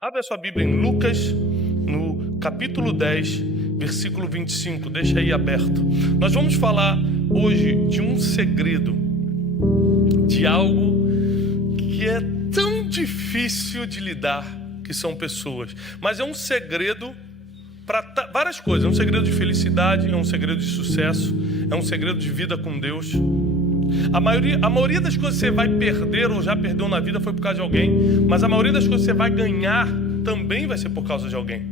Abre a sua Bíblia em Lucas, no capítulo 10, versículo 25. Deixa aí aberto. Nós vamos falar hoje de um segredo, de algo que é tão difícil de lidar, que são pessoas. Mas é um segredo para várias coisas. É um segredo de felicidade, é um segredo de sucesso, é um segredo de vida com Deus. A maioria das coisas que você vai perder ou já perdeu na vida foi por causa de alguém, mas a maioria das coisas que você vai ganhar também vai ser por causa de alguém.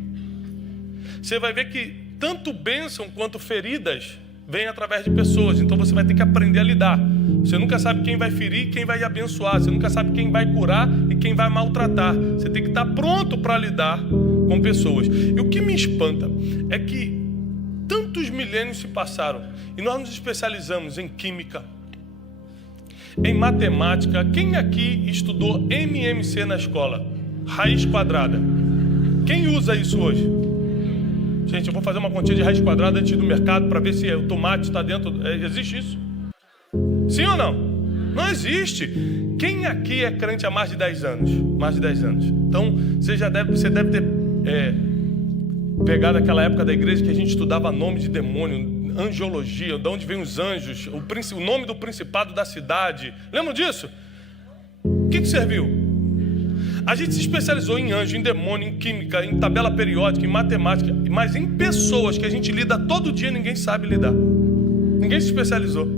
Você vai ver que tanto bênção quanto feridas vêm através de pessoas, então você vai ter que aprender a lidar. Você nunca sabe quem vai ferir e quem vai abençoar, você nunca sabe quem vai curar e quem vai maltratar. Você tem que estar pronto para lidar com pessoas. E o que me espanta é que tantos milênios se passaram e nós nos especializamos em química, em matemática. Quem aqui estudou MMC na escola? Raiz quadrada. Quem usa isso hoje? Gente, eu vou fazer uma continha de raiz quadrada antes do mercado para ver se o tomate está dentro. Existe isso? Sim ou não? Não existe. Quem aqui é crente há mais de 10 anos? Mais de 10 anos. Então, você deve ter pegado aquela época da igreja que a gente estudava nome de demônio, angiologia, de onde vem os anjos, o nome do principado da cidade. Lembram disso? O que serviu? A gente se especializou em anjo, em demônio, em química, em tabela periódica, em matemática, mas em pessoas que a gente lida todo dia, ninguém sabe lidar. Ninguém se especializou.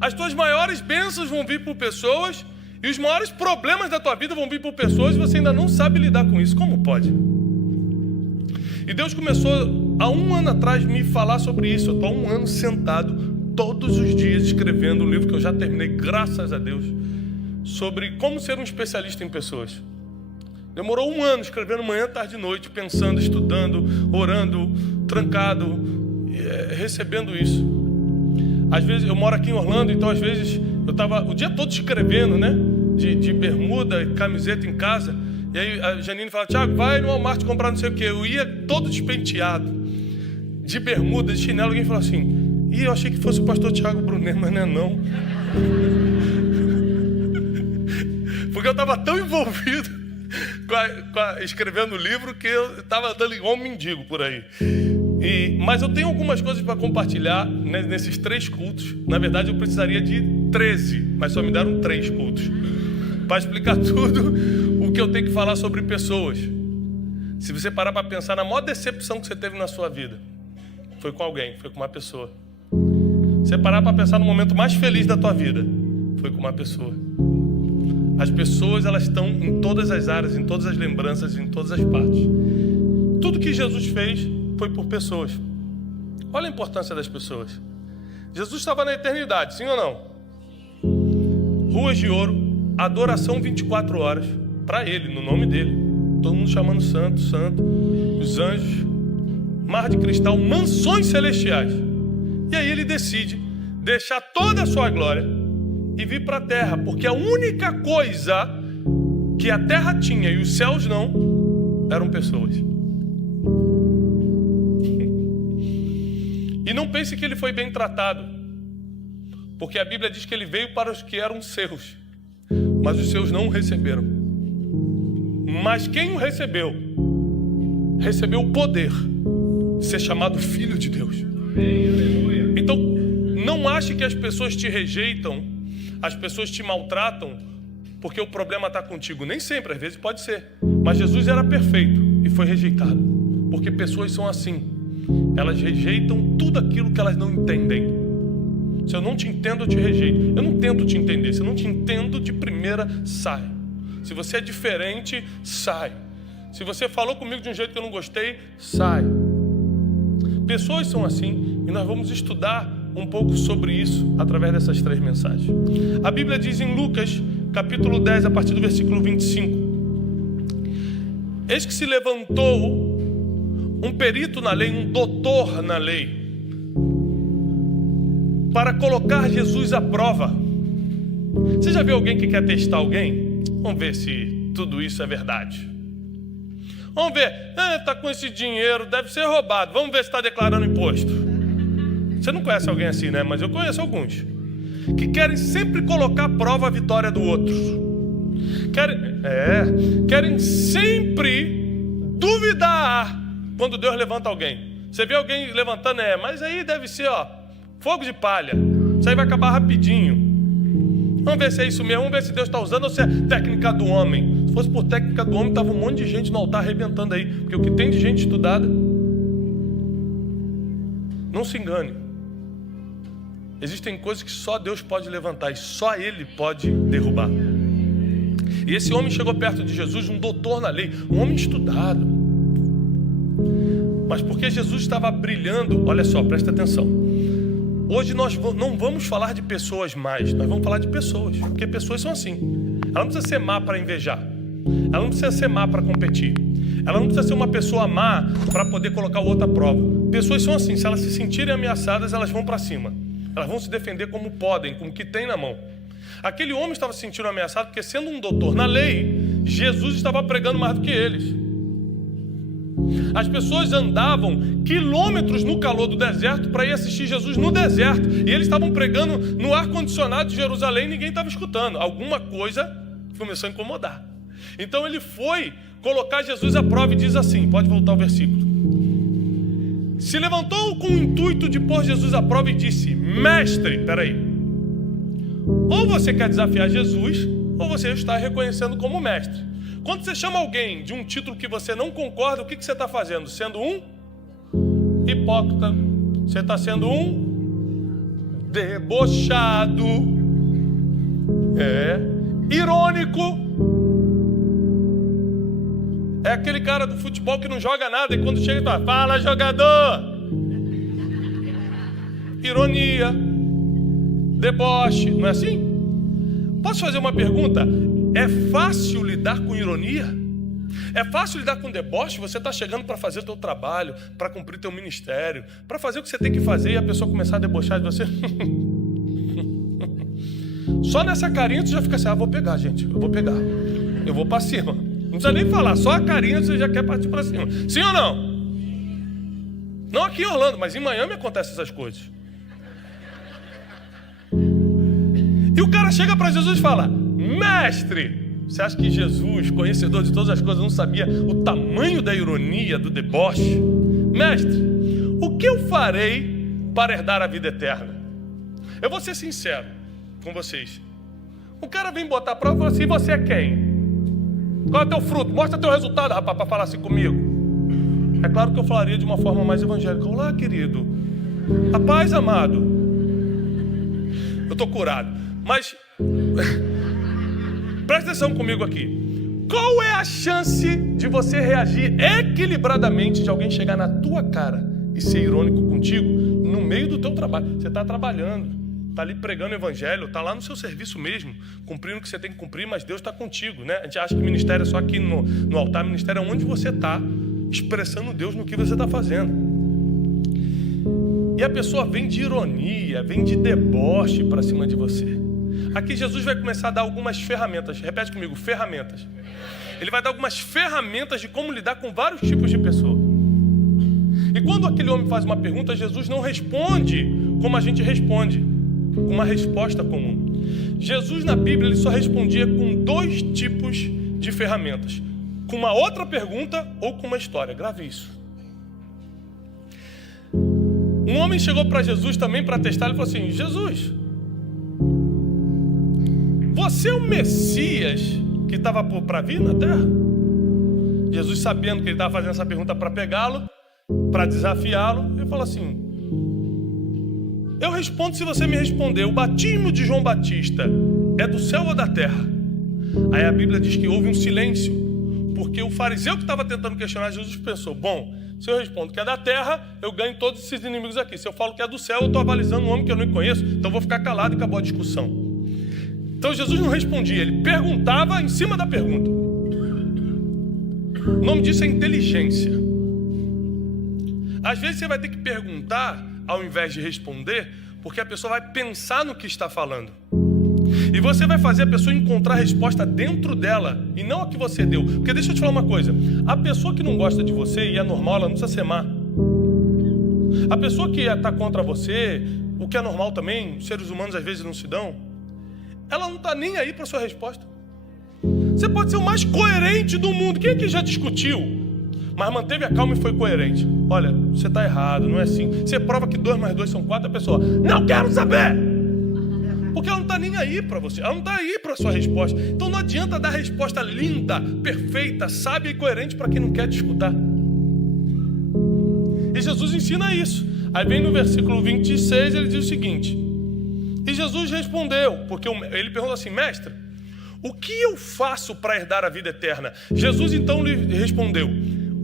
As tuas maiores bênçãos vão vir por pessoas e os maiores problemas da tua vida vão vir por pessoas e você ainda não sabe lidar com isso. Como pode? E Deus começou há 1 ano atrás me falar sobre isso. Eu estou há 1 ano sentado todos os dias escrevendo um livro que eu já terminei, graças a Deus, sobre como ser um especialista em pessoas. Demorou 1 ano escrevendo manhã, tarde e noite, pensando, estudando, orando, trancado, recebendo isso. Às vezes, eu moro aqui em Orlando, então às vezes eu estava o dia todo escrevendo, né? De bermuda e camiseta em casa. E aí a Janine fala: Tiago, vai no Walmart comprar não sei o quê. Eu ia todo despenteado, de bermuda, de chinelo. Alguém falou assim: eu achei que fosse o pastor Tiago Brunet, mas não é não. Porque eu estava tão envolvido escrevendo o livro que eu estava dando igual um mendigo por aí. Mas eu tenho algumas coisas para compartilhar nesses 3 cultos. Na verdade, eu precisaria de 13, mas só me deram 3 cultos para explicar tudo o que eu tenho que falar sobre pessoas. Se você parar para pensar na maior decepção que você teve na sua vida, foi com alguém, foi com uma pessoa. Se você parar para pensar no momento mais feliz da tua vida, foi com uma pessoa. As pessoas, elas estão em todas as áreas, em todas as lembranças, em todas as partes. Tudo que Jesus fez foi por pessoas. Olha a importância das pessoas. Jesus estava na eternidade, sim ou não? Ruas de ouro, adoração 24 horas para Ele, no nome dele. Todo mundo chamando santo, santo. Os anjos, mar de cristal, mansões celestiais. E aí Ele decide deixar toda a sua glória e vir para a terra, porque a única coisa que a terra tinha e os céus não, eram pessoas. E não pense que Ele foi bem tratado, porque a Bíblia diz que Ele veio para os que eram seus, mas os seus não o receberam. Mas quem o recebeu, recebeu o poder de ser chamado Filho de Deus. Então, não ache que as pessoas te rejeitam, as pessoas te maltratam, porque o problema está contigo. Nem sempre, às vezes pode ser. Mas Jesus era perfeito e foi rejeitado, porque pessoas são assim. Elas rejeitam tudo aquilo que elas não entendem. Se eu não te entendo, eu te rejeito. Eu não tento te entender. Se eu não te entendo, de primeira, sai. Se você é diferente, sai. Se você falou comigo de um jeito que eu não gostei, sai. Pessoas são assim, e nós vamos estudar um pouco sobre isso através dessas 3 mensagens. A Bíblia diz em Lucas, capítulo 10, a partir do versículo 25: Eis que se levantou um perito na lei, um doutor na lei, para colocar Jesus à prova. Você já viu alguém que quer testar alguém? Vamos ver se tudo isso é verdade. Vamos ver, está com esse dinheiro, deve ser roubado. Vamos ver se está declarando imposto. Você não conhece alguém assim, né? Mas eu conheço alguns. Que querem sempre colocar à prova a vitória do outro. Querem sempre duvidar quando Deus levanta alguém. Você vê alguém levantando, mas aí deve ser, fogo de palha. Isso aí vai acabar rapidinho. Vamos ver se é isso mesmo, vamos ver se Deus está usando ou se é técnica do homem. Se fosse por técnica do homem, estava um monte de gente no altar arrebentando aí. Porque o que tem de gente estudada, não se engane. Existem coisas que só Deus pode levantar e só Ele pode derrubar. E esse homem chegou perto de Jesus, um doutor na lei, um homem estudado. Mas porque Jesus estava brilhando, olha só, presta atenção. Hoje nós não vamos falar de pessoas mais, nós vamos falar de pessoas, porque pessoas são assim. Ela não precisa ser má para invejar, ela não precisa ser má para competir, ela não precisa ser uma pessoa má para poder colocar o outro à prova. Pessoas são assim, se elas se sentirem ameaçadas, elas vão para cima, elas vão se defender como podem, com o que tem na mão. Aquele homem estava se sentindo ameaçado porque, sendo um doutor na lei, Jesus estava pregando mais do que eles. As pessoas andavam quilômetros no calor do deserto para ir assistir Jesus no deserto. E eles estavam pregando no ar-condicionado de Jerusalém e ninguém estava escutando. Alguma coisa começou a incomodar. Então ele foi colocar Jesus à prova e diz assim, pode voltar ao versículo. Se levantou com o intuito de pôr Jesus à prova e disse, mestre, peraí, ou você quer desafiar Jesus, ou você está reconhecendo como mestre. Quando você chama alguém de um título que você não concorda, o que você está fazendo? Sendo um hipócrita. Você está sendo um debochado. Irônico. É aquele cara do futebol que não joga nada e quando chega ele fala, fala jogador. Ironia. Deboche. Não é assim? Posso fazer uma pergunta? É fácil lidar com ironia? É fácil lidar com deboche? Você está chegando para fazer o teu trabalho, para cumprir teu ministério, para fazer o que você tem que fazer e a pessoa começar a debochar de você. Só nessa carinha você já fica assim, vou pegar, gente, eu vou pegar. Eu vou para cima. Não precisa nem falar, só a carinha você já quer partir para cima. Sim ou não? Não aqui em Orlando, mas em Miami acontecem essas coisas. E o cara chega para Jesus e fala, mestre, você acha que Jesus, conhecedor de todas as coisas, não sabia o tamanho da ironia, do deboche? Mestre, o que eu farei para herdar a vida eterna? Eu vou ser sincero com vocês. O cara vem botar a prova e fala assim, você é quem? Qual é o teu fruto? Mostra teu resultado, rapaz, para falar assim comigo. É claro que eu falaria de uma forma mais evangélica. Olá, querido. Rapaz amado. Eu estou curado. Mas presta atenção comigo aqui. Qual é a chance de você reagir equilibradamente de alguém chegar na tua cara e ser irônico contigo no meio do teu trabalho? Você está trabalhando, está ali pregando o evangelho, está lá no seu serviço mesmo, cumprindo o que você tem que cumprir, mas Deus está contigo, né? A gente acha que ministério é só aqui no altar, ministério é onde você está, expressando Deus no que você está fazendo. E a pessoa vem de ironia, vem de deboche para cima de você. Aqui Jesus vai começar a dar algumas ferramentas. Repete comigo, ferramentas. Ele vai dar algumas ferramentas de como lidar com vários tipos de pessoa. E quando aquele homem faz uma pergunta, Jesus não responde como a gente responde, com uma resposta comum. Jesus na Bíblia ele só respondia com dois tipos de ferramentas. Com uma outra pergunta ou com uma história. Grave isso. Um homem chegou para Jesus também para testar. Ele falou assim, Jesus, você é o Messias que estava para vir na terra? Jesus, sabendo que ele estava fazendo essa pergunta para pegá-lo, para desafiá-lo, ele falou assim, eu respondo se você me responder, o batismo de João Batista é do céu ou da terra? Aí a Bíblia diz que houve um silêncio, porque o fariseu que estava tentando questionar Jesus pensou, bom, se eu respondo que é da terra, eu ganho todos esses inimigos aqui. Se eu falo que é do céu, eu estou avalizando um homem que eu não conheço, então eu vou ficar calado e acabou a discussão. Então Jesus não respondia, ele perguntava em cima da pergunta. O nome disso é inteligência. Às vezes você vai ter que perguntar ao invés de responder, porque a pessoa vai pensar no que está falando. E você vai fazer a pessoa encontrar a resposta dentro dela e não a que você deu. Porque deixa eu te falar uma coisa, a pessoa que não gosta de você, e é normal, ela não precisa ser má. A pessoa que está contra você, o que é normal também, os seres humanos às vezes não se dão, ela não está nem aí para a sua resposta. Você pode ser o mais coerente do mundo. Quem aqui já discutiu, mas manteve a calma e foi coerente? Olha, você está errado, não é assim. Você prova que 2 mais 2 são 4, a pessoa, não quero saber! Porque ela não está nem aí para você, ela não está aí para a sua resposta. Então não adianta dar resposta linda, perfeita, sábia e coerente para quem não quer te escutar. E Jesus ensina isso. Aí vem no versículo 26, ele diz o seguinte: e Jesus respondeu, porque ele perguntou assim, mestre, o que eu faço para herdar a vida eterna? Jesus então lhe respondeu,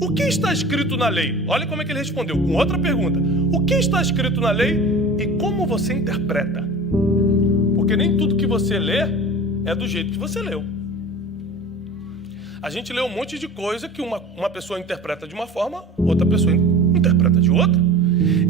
o que está escrito na lei? Olha como é que ele respondeu, com outra pergunta. O que está escrito na lei e como você interpreta? Porque nem tudo que você lê é do jeito que você leu. A gente lê um monte de coisa que uma pessoa interpreta de uma forma, outra pessoa interpreta de outra.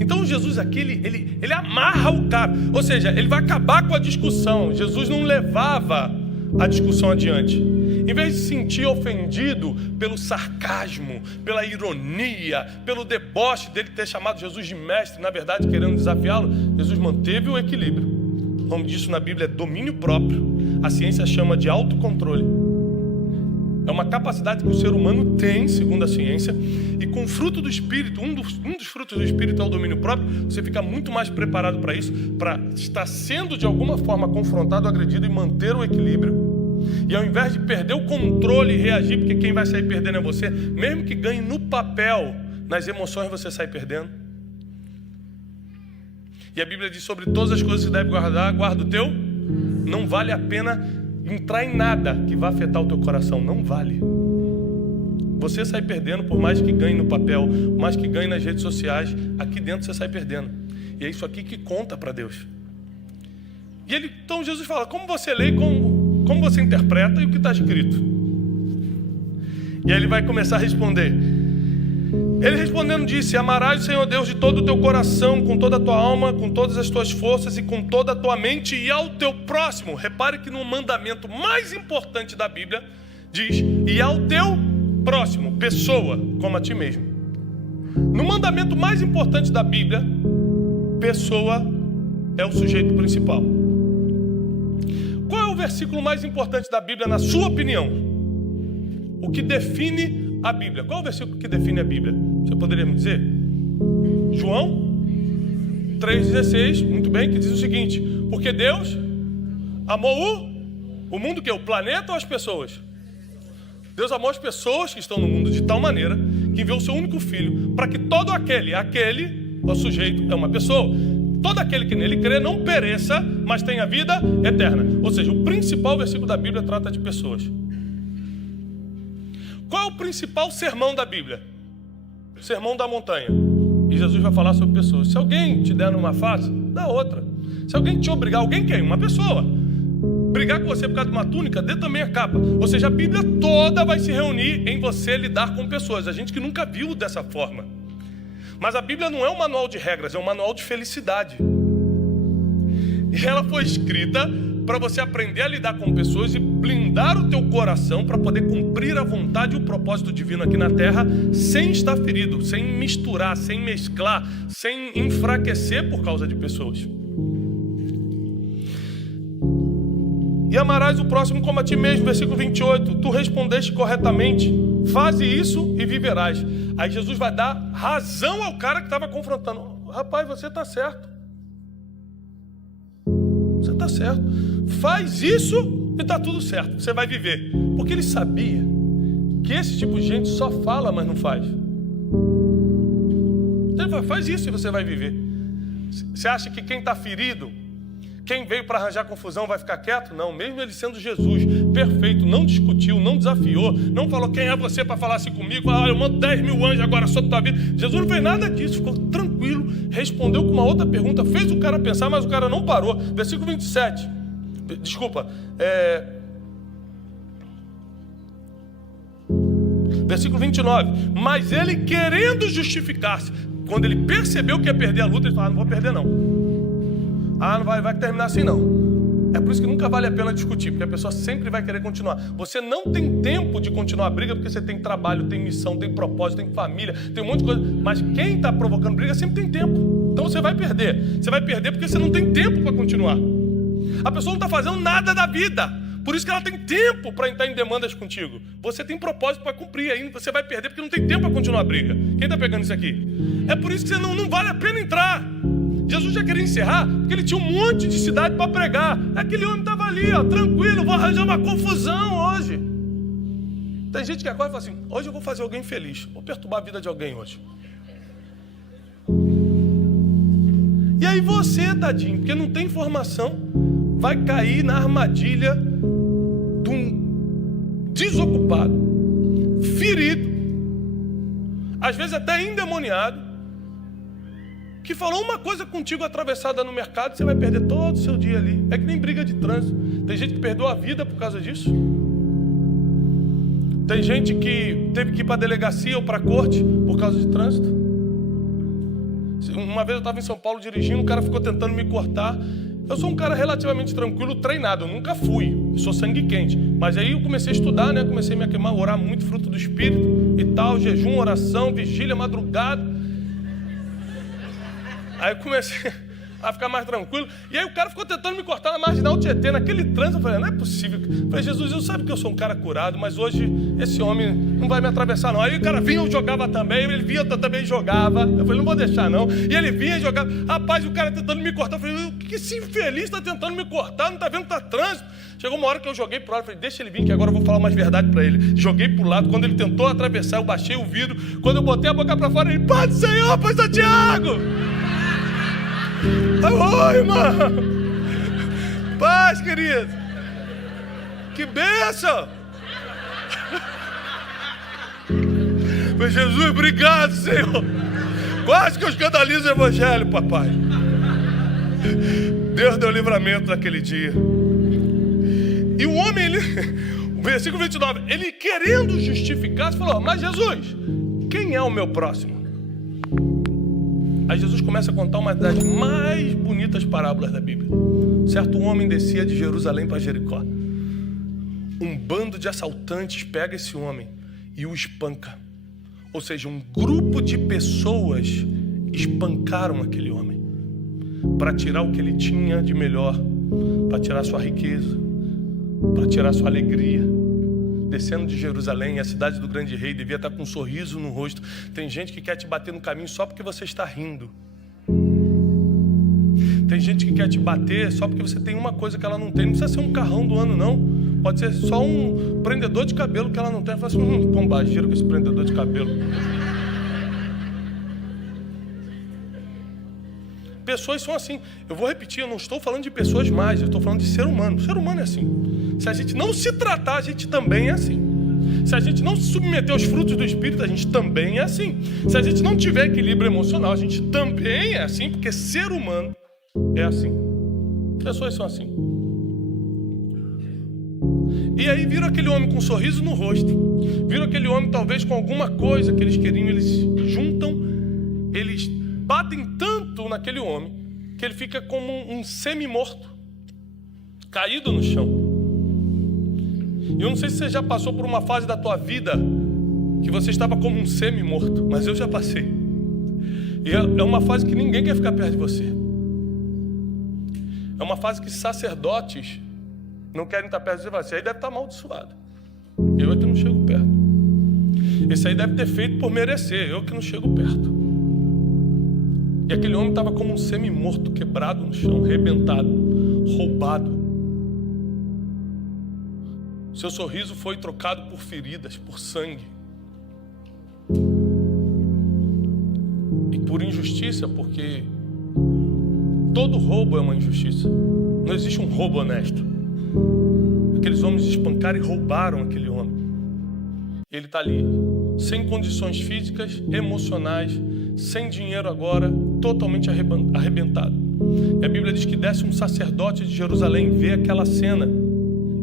Então Jesus aqui, ele amarra o cara. Ou seja, ele vai acabar com a discussão. Jesus não levava a discussão adiante. Em vez de se sentir ofendido pelo sarcasmo, pela ironia, pelo deboche dele ter chamado Jesus de mestre, na verdade querendo desafiá-lo, Jesus manteve o equilíbrio. O nome disso na Bíblia é domínio próprio. A ciência chama de autocontrole. É uma capacidade que o ser humano tem, segundo a ciência, e com o fruto do Espírito, um dos frutos do Espírito é o domínio próprio, você fica muito mais preparado para isso, para estar sendo de alguma forma confrontado, agredido e manter o equilíbrio. E ao invés de perder o controle e reagir, porque quem vai sair perdendo é você, mesmo que ganhe no papel, nas emoções você sai perdendo. E a Bíblia diz sobre todas as coisas que você deve guardar, guarda o teu, não vale a pena entrar em nada que vá afetar o teu coração, não vale. Você sai perdendo, por mais que ganhe no papel, por mais que ganhe nas redes sociais, aqui dentro você sai perdendo. E é isso aqui que conta para Deus. E então Jesus fala, como você lê, como você interpreta e o que está escrito. E aí ele vai começar a responder. Ele respondendo disse, amarás o Senhor Deus de todo o teu coração, com toda a tua alma, com todas as tuas forças e com toda a tua mente e ao teu próximo. Repare que no mandamento mais importante da Bíblia diz, e ao teu próximo, pessoa, como a ti mesmo. No mandamento mais importante da Bíblia, pessoa é o sujeito principal. Qual é o versículo mais importante da Bíblia, na sua opinião? O que define a Bíblia. Qual é o versículo que define a Bíblia? Você poderia me dizer? João 3,16, muito bem, que diz o seguinte, porque Deus amou o mundo que é o planeta ou as pessoas? Deus amou as pessoas que estão no mundo de tal maneira que enviou o seu único filho para que todo aquele, o sujeito é uma pessoa, todo aquele que nele crê não pereça, mas tenha vida eterna. Ou seja, o principal versículo da Bíblia trata de pessoas. Qual é o principal sermão da Bíblia? O sermão da montanha. E Jesus vai falar sobre pessoas. Se alguém te der numa face, dá outra. Se alguém te obrigar, alguém quem? Uma pessoa. Brigar com você por causa de uma túnica, dê também a capa. Ou seja, a Bíblia toda vai se reunir em você lidar com pessoas. A gente que nunca viu dessa forma. Mas a Bíblia não é um manual de regras, é um manual de felicidade. E ela foi escrita para você aprender a lidar com pessoas e blindar o teu coração para poder cumprir a vontade e o propósito divino aqui na terra sem estar ferido, sem misturar, sem mesclar, sem enfraquecer por causa de pessoas. E amarás o próximo como a ti mesmo, versículo 28, tu respondeste corretamente, faze isso e viverás. Aí Jesus vai dar razão ao cara que estava confrontando. Rapaz, você está certo. Você está certo. Faz isso e está tudo certo. Você vai viver. Porque ele sabia que esse tipo de gente só fala, mas não faz. Ele fala, faz isso e você vai viver. Você acha que quem está ferido, quem veio para arranjar confusão vai ficar quieto? Não, mesmo ele sendo Jesus, perfeito, não discutiu, não desafiou, não falou quem é você para falar assim comigo, eu mando 10 mil anjos agora sobre tua vida. Jesus não fez nada disso, ficou tranquilo, respondeu com uma outra pergunta, fez o cara pensar, mas o cara não parou. Versículo 27, versículo 29, mas ele querendo justificar-se, quando ele percebeu que ia perder a luta, ele falou, não vou perder não. Não vai terminar assim não. É por isso que nunca vale a pena discutir, porque a pessoa sempre vai querer continuar. Você não tem tempo de continuar a briga, porque você tem trabalho, tem missão, tem propósito, tem família, tem um monte de coisa. Mas quem está provocando briga sempre tem tempo. Então você vai perder. Você vai perder porque você não tem tempo para continuar. A pessoa não está fazendo nada da vida. Por isso que ela tem tempo para entrar em demandas contigo. Você tem propósito para cumprir, aí você vai perder porque não tem tempo para continuar a briga. Quem está pegando isso aqui? É por isso que você não vale a pena entrar. Jesus já queria encerrar, porque ele tinha um monte de cidade para pregar. Aquele homem estava ali, ó, tranquilo, vou arranjar uma confusão hoje. Tem gente que agora fala assim, hoje eu vou fazer alguém feliz, vou perturbar a vida de alguém hoje. E aí você, tadinho, porque não tem informação, vai cair na armadilha de um desocupado, ferido, às vezes até endemoniado, que falou uma coisa contigo atravessada no mercado, você vai perder todo o seu dia ali. É que nem briga de trânsito. Tem gente que perdeu a vida por causa disso. Tem gente que teve que ir para a delegacia ou para a corte por causa de trânsito. Uma vez eu estava em São Paulo dirigindo, um cara ficou tentando me cortar. Eu sou um cara relativamente tranquilo, treinado, eu nunca fui, eu sou sangue quente. Mas aí eu comecei a estudar, né? Comecei a me aquemar, orar muito, fruto do Espírito e tal, jejum, oração, vigília, madrugada. Aí eu comecei a ficar mais tranquilo. E aí o cara ficou tentando me cortar na marginal Tietê, naquele trânsito. Eu falei, não é possível. Eu falei, Jesus, eu sabe que eu sou um cara curado, mas hoje esse homem não vai me atravessar não. Aí o cara vinha, eu jogava também, ele vinha, eu também jogava. Eu falei, não vou deixar não. E ele vinha e jogava. Rapaz, o cara tentando me cortar. Eu falei, o que esse infeliz está tentando me cortar? Não está vendo que está trânsito? Chegou uma hora que eu joguei pro lado, falei, deixa ele vir que agora eu vou falar mais verdade para ele. Joguei pro lado, quando ele tentou atravessar, eu baixei o vidro. Quando eu botei a boca para fora, ele, Pai do Senhor, Pai Santiago! Oi, irmão! Paz, querido! Que bênção! Mas Jesus, obrigado, Senhor! Quase que eu escandalizo o evangelho, papai! Deus deu livramento naquele dia. E o homem, o versículo 29, ele querendo justificar, falou, mas Jesus, quem é o meu próximo? Aí Jesus começa a contar uma das mais bonitas parábolas da Bíblia. Certo homem descia de Jerusalém para Jericó. Um bando de assaltantes pega esse homem e o espanca. Ou seja, um grupo de pessoas espancaram aquele homem para tirar o que ele tinha de melhor, para tirar sua riqueza, para tirar sua alegria. Descendo de Jerusalém, a cidade do grande rei, devia estar com um sorriso no rosto. Tem gente que quer te bater no caminho só porque você está rindo. Tem gente que quer te bater só porque você tem uma coisa que ela não tem. Não precisa ser um carrão do ano, não. Pode ser só um prendedor de cabelo que ela não tem. Fala assim, pombagira com esse prendedor de cabelo. Pessoas são assim. Eu vou repetir, eu não estou falando de pessoas mais, eu estou falando de ser humano. O ser humano é assim. Se a gente não se tratar, a gente também é assim. Se a gente não se submeter aos frutos do Espírito, a gente também é assim. Se a gente não tiver equilíbrio emocional, a gente também é assim, porque ser humano é assim. Pessoas são assim. E aí viram aquele homem com um sorriso no rosto. Viram aquele homem talvez com alguma coisa que eles queriam. Eles juntam, eles batem tanto naquele homem que ele fica como um semi-morto, caído no chão. E eu não sei se você já passou por uma fase da tua vida que você estava como um semi-morto, mas eu já passei. E é uma fase que ninguém quer ficar perto de você. É uma fase que sacerdotes não querem estar perto de você. Aí deve estar amaldiçoado. Eu é que não chego perto. Esse aí deve ter feito por merecer. Eu que não chego perto. E aquele homem estava como um semi-morto, quebrado no chão, arrebentado, roubado. Seu sorriso foi trocado por feridas, por sangue. E por injustiça, porque todo roubo é uma injustiça. Não existe um roubo honesto. Aqueles homens espancaram e roubaram aquele homem. Ele está ali, sem condições físicas, emocionais, sem dinheiro agora, totalmente arrebentado. E a Bíblia diz que desce um sacerdote de Jerusalém, vê aquela cena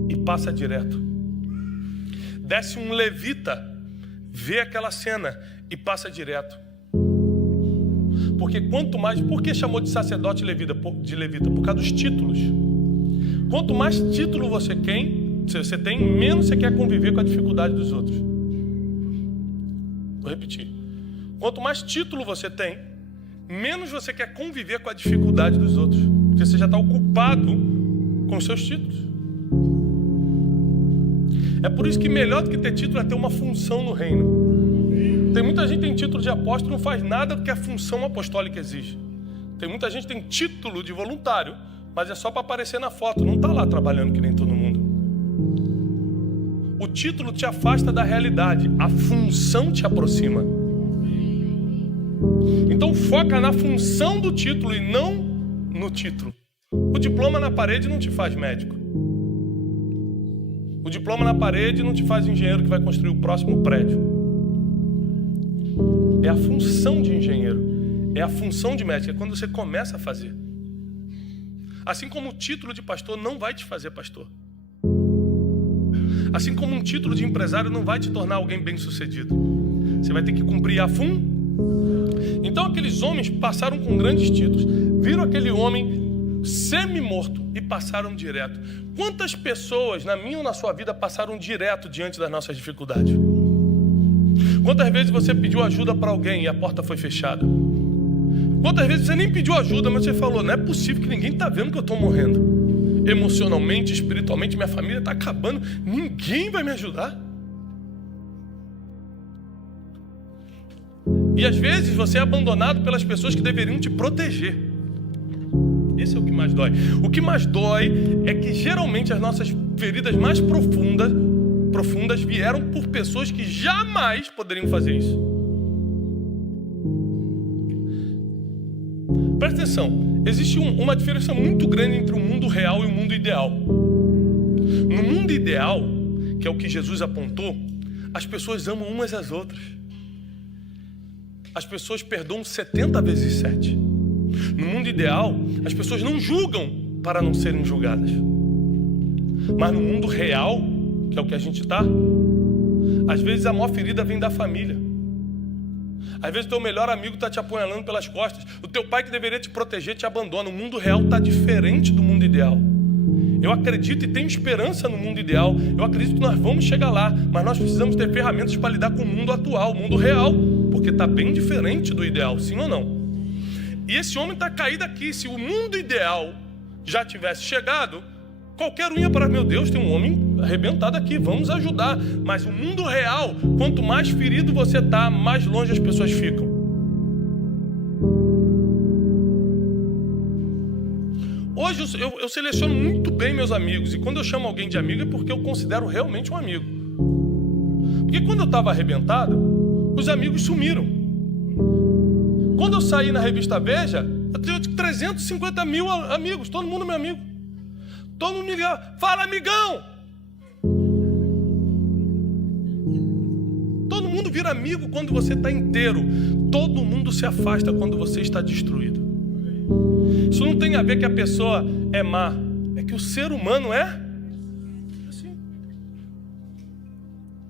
e passa direto. Desce um levita, vê aquela cena e passa direto. Porque quanto mais... Por que chamou de sacerdote de levita? Por causa dos títulos. Quanto mais título você tem, menos você quer conviver com a dificuldade dos outros. Vou repetir. Quanto mais título você tem, menos você quer conviver com a dificuldade dos outros. Porque você já está ocupado com os seus títulos. É por isso que melhor do que ter título é ter uma função no reino. Tem muita gente que tem título de apóstolo e não faz nada do que a função apostólica exige. Tem muita gente que tem título de voluntário, mas é só para aparecer na foto, não está lá trabalhando que nem todo mundo. O título te afasta da realidade, a função te aproxima. Então foca na função do título e não no título. O diploma na parede não te faz médico. O diploma na parede não te faz engenheiro que vai construir o próximo prédio. É a função de engenheiro, é a função de médico, é quando você começa a fazer. Assim como o título de pastor não vai te fazer pastor. Assim como um título de empresário não vai te tornar alguém bem-sucedido. Você vai ter que cumprir a função. Então aqueles homens passaram com grandes títulos, viram aquele homem semi-morto e passaram direto. Quantas pessoas na minha ou na sua vida passaram direto diante das nossas dificuldades? Quantas vezes você pediu ajuda para alguém e a porta foi fechada? Quantas vezes você nem pediu ajuda, mas você falou, não é possível que ninguém está vendo que eu estou morrendo. Emocionalmente, espiritualmente, minha família está acabando, ninguém vai me ajudar. E às vezes você é abandonado pelas pessoas que deveriam te proteger. Esse é o que mais dói. O que mais dói é que geralmente as nossas feridas mais profundas vieram por pessoas que jamais poderiam fazer isso. Presta atenção, existe uma diferença muito grande entre o mundo real e o mundo ideal. No mundo ideal, que é o que Jesus apontou, as pessoas amam umas às outras. As pessoas perdoam 70 vezes 7. No mundo ideal, as pessoas não julgam para não serem julgadas. Mas no mundo real, que é o que a gente está, às vezes a maior ferida vem da família. Às vezes o teu melhor amigo está te apunhalando pelas costas. O teu pai que deveria te proteger te abandona. O mundo real está diferente do mundo ideal. Eu acredito e tenho esperança no mundo ideal. Eu acredito que nós vamos chegar lá. Mas nós precisamos ter ferramentas para lidar com o mundo atual, o mundo real. Porque está bem diferente do ideal, sim ou não? E esse homem está caído aqui. Se o mundo ideal já tivesse chegado, qualquer um ia para, meu Deus, tem um homem arrebentado aqui, vamos ajudar. Mas o mundo real, quanto mais ferido você está, mais longe as pessoas ficam. Hoje eu seleciono muito bem meus amigos. E quando eu chamo alguém de amigo é porque eu considero realmente um amigo. Porque quando eu estava arrebentado, os amigos sumiram. Quando eu saí na revista Veja, eu tenho 350 mil amigos, todo mundo meu amigo. Todo mundo me liga, fala amigão! Todo mundo vira amigo quando você está inteiro. Todo mundo se afasta quando você está destruído. Isso não tem a ver que a pessoa é má, é que o ser humano é assim.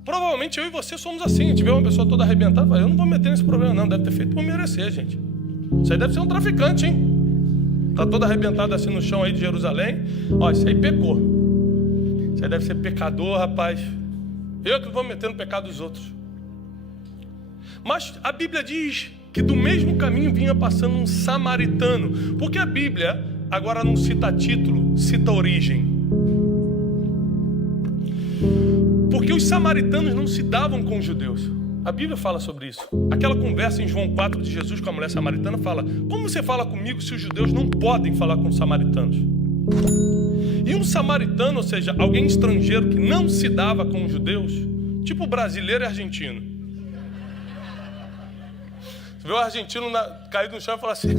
Provavelmente eu e você somos assim. A gente vê uma pessoa toda arrebentada, fala, eu não vou meter nesse problema não, deve ter feito por merecer, gente. Isso aí deve ser um traficante, hein? Está todo arrebentado assim no chão aí de Jerusalém. Ó, isso aí pecou. Isso aí deve ser pecador, rapaz. Eu que vou meter no pecado dos outros. Mas a Bíblia diz que do mesmo caminho vinha passando um samaritano. Porque a Bíblia agora não cita título, cita origem. Porque os samaritanos não se davam com os judeus. A Bíblia fala sobre isso. Aquela conversa em João 4 de Jesus com a mulher samaritana fala, como você fala comigo se os judeus não podem falar com os samaritanos? E um samaritano, ou seja, alguém estrangeiro que não se dava com os judeus, tipo brasileiro e argentino. Você vê o argentino caído no chão e fala assim,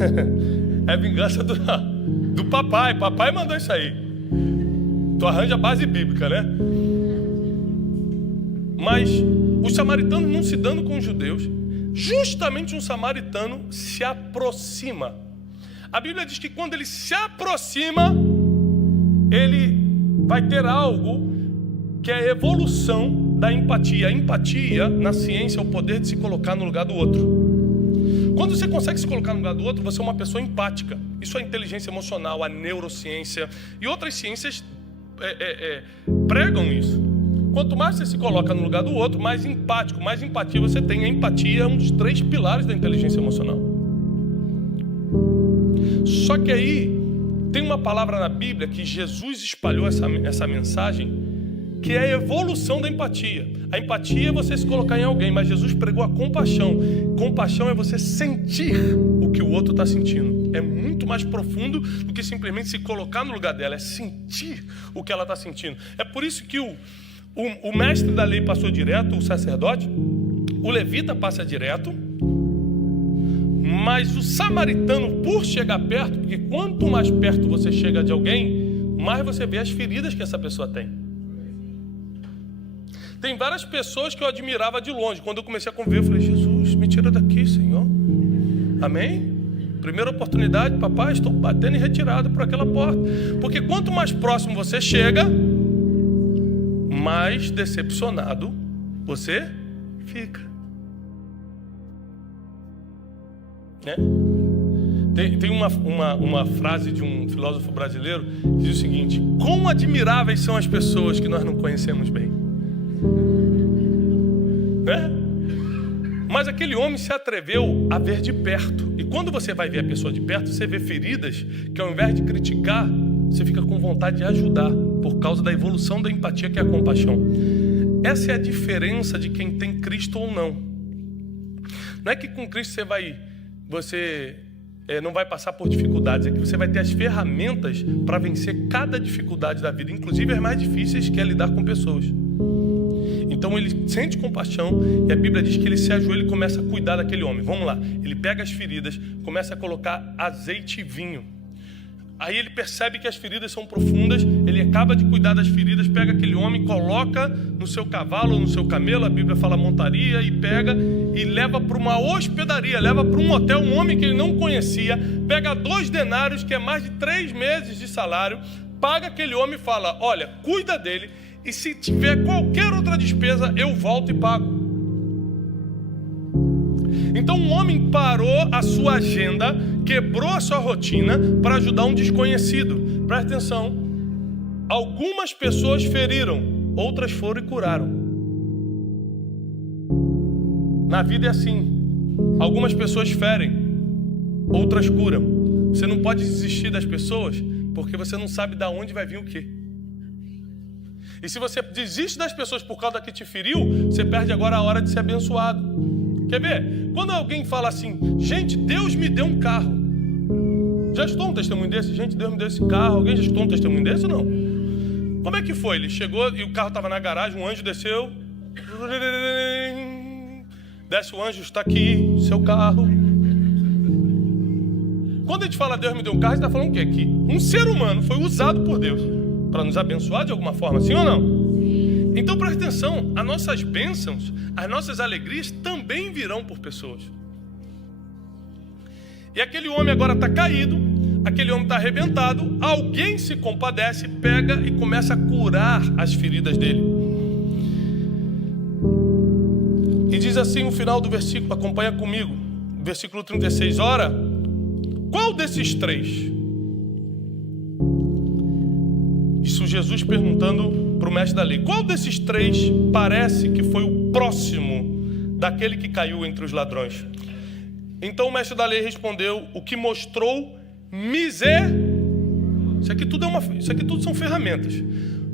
é vingança do papai. Papai mandou isso aí. Tu arranja a base bíblica, né? Mas os samaritanos não se dando com os judeus, justamente um samaritano se aproxima. A Bíblia diz que quando ele se aproxima, ele vai ter algo que é a evolução da empatia. A empatia, na ciência, é o poder de se colocar no lugar do outro. Quando você consegue se colocar no lugar do outro, você é uma pessoa empática. Isso é inteligência emocional, a neurociência e outras ciências pregam isso. Quanto mais você se coloca no lugar do outro, mais empático, mais empatia você tem. A empatia é um dos 3 pilares da inteligência emocional. Só que aí tem uma palavra na Bíblia que Jesus espalhou essa mensagem, que é a evolução da empatia. A empatia é você se colocar em alguém, mas Jesus pregou a compaixão. Compaixão é você sentir o que o outro está sentindo. É muito mais profundo do que simplesmente se colocar no lugar dela, é sentir o que ela está sentindo. É por isso que o mestre da lei passou direto, o sacerdote, o levita passa direto, mas o samaritano, por chegar perto, porque quanto mais perto você chega de alguém, mais você vê as feridas que essa pessoa tem. Tem várias pessoas que eu admirava de longe. Quando eu comecei a conviver, eu falei: Jesus, me tira daqui, Senhor. Amém? Primeira oportunidade, papai, estou batendo em retirada por aquela porta. Porque quanto mais próximo você chega, mais decepcionado você fica. Né? Tem uma frase de um filósofo brasileiro que diz o seguinte: quão admiráveis são as pessoas que nós não conhecemos bem. Né? Mas aquele homem se atreveu a ver de perto. E quando você vai ver a pessoa de perto, você vê feridas que, ao invés de criticar, você fica com vontade de ajudar, por causa da evolução da empatia, que é a compaixão. Essa é a diferença de quem tem Cristo ou não. Não é que com Cristo você não vai passar por dificuldades, é que você vai ter as ferramentas para vencer cada dificuldade da vida, inclusive as mais difíceis, que é lidar com pessoas. Então ele sente compaixão e a Bíblia diz que ele se ajoelha e começa a cuidar daquele homem. Vamos lá, ele pega as feridas, começa a colocar azeite e vinho. Aí ele percebe que as feridas são profundas, ele acaba de cuidar das feridas, pega aquele homem, coloca no seu cavalo ou no seu camelo, a Bíblia fala montaria, e pega e leva para uma hospedaria, leva para um hotel, um homem que ele não conhecia, pega 2 denários, que é mais de 3 meses de salário, paga aquele homem e fala: olha, cuida dele, e se tiver qualquer outra despesa, eu volto e pago. Então um homem parou a sua agenda, quebrou a sua rotina para ajudar um desconhecido. Presta atenção, algumas pessoas feriram, outras foram e curaram. Na vida é assim, algumas pessoas ferem, outras curam. Você não pode desistir das pessoas, porque você não sabe de onde vai vir o quê. E se você desiste das pessoas por causa que te feriu, você perde agora a hora de ser abençoado. Quer ver? Quando alguém fala assim: gente, Deus me deu um carro. Já escutou um testemunho desse? Gente, Deus me deu esse carro. Alguém já escutou um testemunho desse ou não? Como é que foi? Ele chegou e o carro estava na garagem, um anjo desceu. Desce o anjo, está aqui, seu carro. Quando a gente fala Deus me deu um carro, a gente está falando o quê? Que um ser humano foi usado por Deus para nos abençoar de alguma forma, sim ou não? Então presta atenção, as nossas bênçãos, as nossas alegrias também virão por pessoas. E aquele homem agora está caído, aquele homem está arrebentado, alguém se compadece, pega e começa a curar as feridas dele. E diz assim o final do versículo, acompanha comigo, versículo 36, ora, qual desses 3? Isso Jesus perguntando para o mestre da lei. Qual desses 3 parece que foi o próximo daquele que caiu entre os ladrões? Então o mestre da lei respondeu: o que mostrou Isso aqui tudo são ferramentas.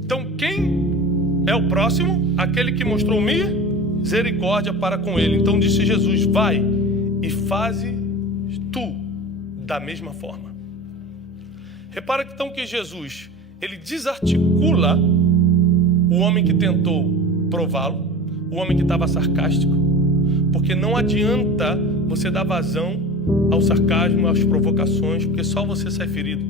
Então quem é o próximo? Aquele que mostrou misericórdia para com ele. Então disse Jesus: vai e faze tu da mesma forma. Repara que então que Jesus, ele desarticula o homem que tentou prová-lo, o homem que estava sarcástico, porque não adianta você dar vazão ao sarcasmo, às provocações, porque só você sai ferido.